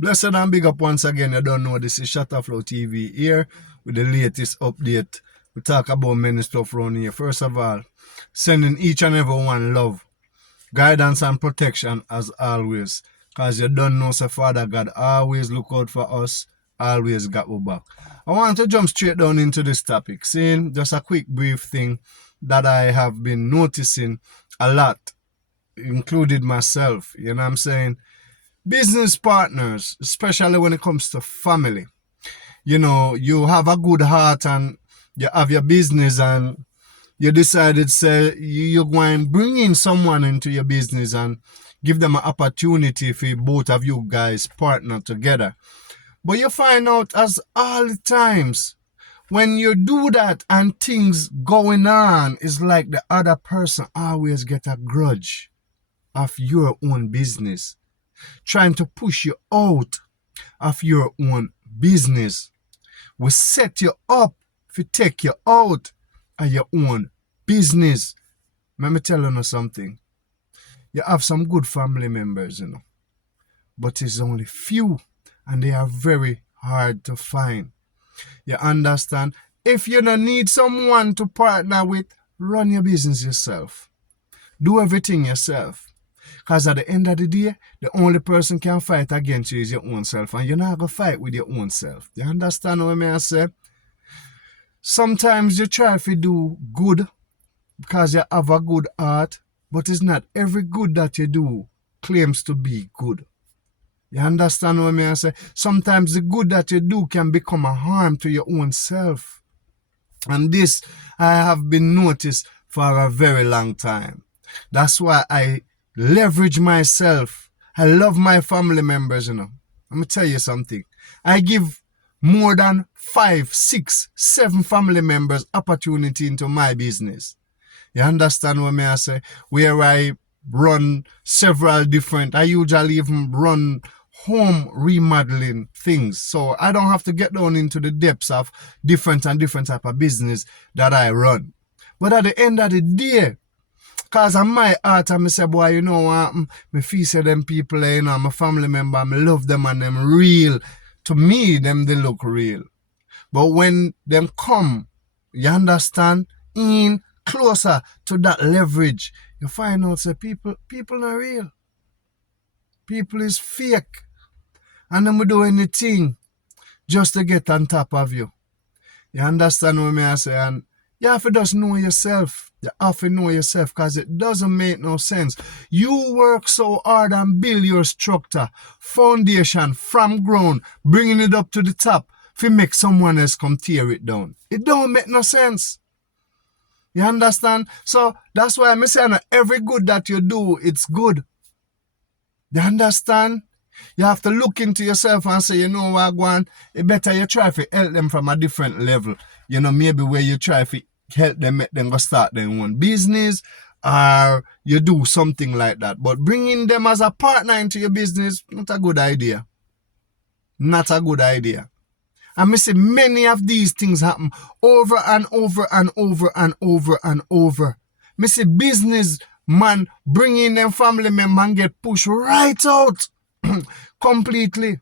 Blessed and big up once again. You don't know this is Shutterflow TV here with the latest update. We talk about many stuff around here. First of all, sending each and every one love, guidance and protection as always. Cause you don't know, so Father God always look out for us, always got our back. I want to jump straight down into this topic, saying just a quick brief thing that I have been noticing a lot, included myself. You know what I'm saying? Business partners, especially when it comes to family. You know, you have a good heart and you have your business and you decided, say, you're going to bring in someone into your business and give them an opportunity for both of you guys partner together. But you find out as all the times when you do that and things going on, it's like the other person always get a grudge of your own business, trying to push you out of your own business. We set you up to take you out of your own business. Let me tell you something. You have some good family members, but it's only few and they are very hard to find. You understand? If you don't need someone to partner with, run your business yourself. Do everything yourself. Because at the end of the day, the only person can fight against you is your own self. And you're not going to fight with your own self. You understand what I say? Sometimes you try to do good because you have a good heart. But it's not every good that you do claims to be good. You understand what I say? Sometimes the good that you do can become a harm to your own self. And this I have been noticed for a very long time. That's why I leverage myself. I love my family members, Let me tell you something. I give more than 5, 6, 7 family members opportunity into my business. You understand what I say? Where I run several different, I usually even run home remodeling things. So I don't have to get down into the depths of different type of business that I run. But at the end of the day, because of my heart, I say, boy, you know what, me feel say them people, my family member, I love them and them real. To me, them they look real. But when them come, you understand, in closer to that leverage, you find out say people not real. People is fake. And them will do anything just to get on top of you. You understand what I say? And you have to just know yourself. You have to know yourself because it doesn't make no sense. You work so hard and build your structure, foundation from ground, bringing it up to the top to make someone else come tear it down. It don't make no sense. You understand? So that's why I'm saying every good that you do, it's good. You understand? You have to look into yourself and say, you know what, Gwan, it better you try to help them from a different level. Maybe where you try to help them, make them go start their own business, or you do something like that. But bringing them as a partner into your business, not a good idea. Not a good idea. And I see many of these things happen over and over and over and over and over. I see business man bringing them family member and get pushed right out. Completely.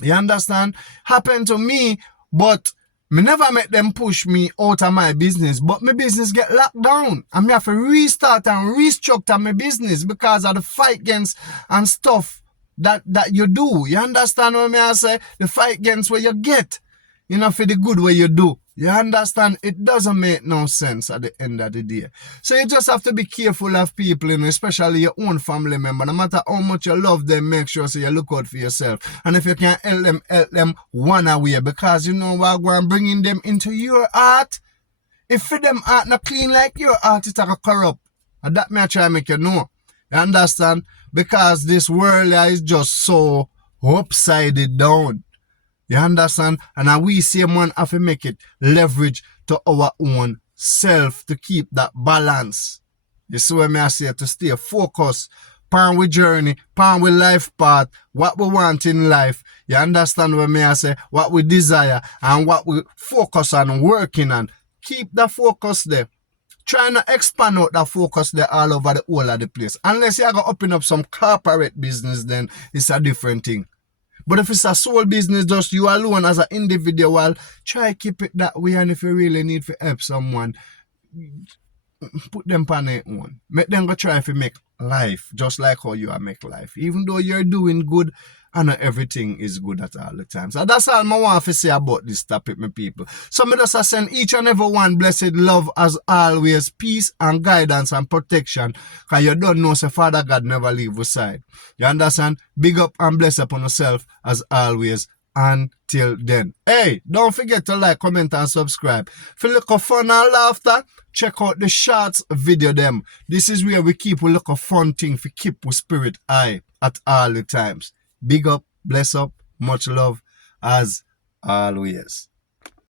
You understand? Happened to me, but me never make them push me out of my business. But my business get locked down. And me have to restart and restructure my business because of the fight against and stuff that you do. You understand what I say? The fight against what you get. For the good what you do. You understand? It doesn't make no sense at the end of the day. So you just have to be careful of people, especially your own family member. No matter how much you love them, make sure so you look out for yourself. And if you can help them one away. Because you know what, we're bringing them into your heart. If for them heart not clean like your heart, it's a corrupt. And that may I try to make you know. You understand? Because this world is just so upside down. You understand? And we see man have to make it leverage to our own self to keep that balance. You see what I say? To stay focused, pan with journey, pan with life path, what we want in life. You understand what I say? What we desire and what we focus on working on. Keep the focus there. Try to expand out that focus there all over the whole of the place. Unless you're going to open up some corporate business, then it's a different thing. But if it's a sole business, just you alone as an individual, try keep it that way. And if you really need to help someone, put them on their own. Make them go try to make life just like how you are make life. Even though you're doing good, and not everything is good at all the time. So that's all I want to say about this topic, my people. So I just send each and every one blessed love as always, peace and guidance and protection. Because you don't know, so Father God never leave your side. You understand? Big up and bless upon yourself as always. Until then. Hey, don't forget to like, comment, and subscribe. If you look for fun and laughter, check out the shorts video them. This is where we keep a look of fun thing for keep our spirit high at all the times. Big up, bless up, much love as always.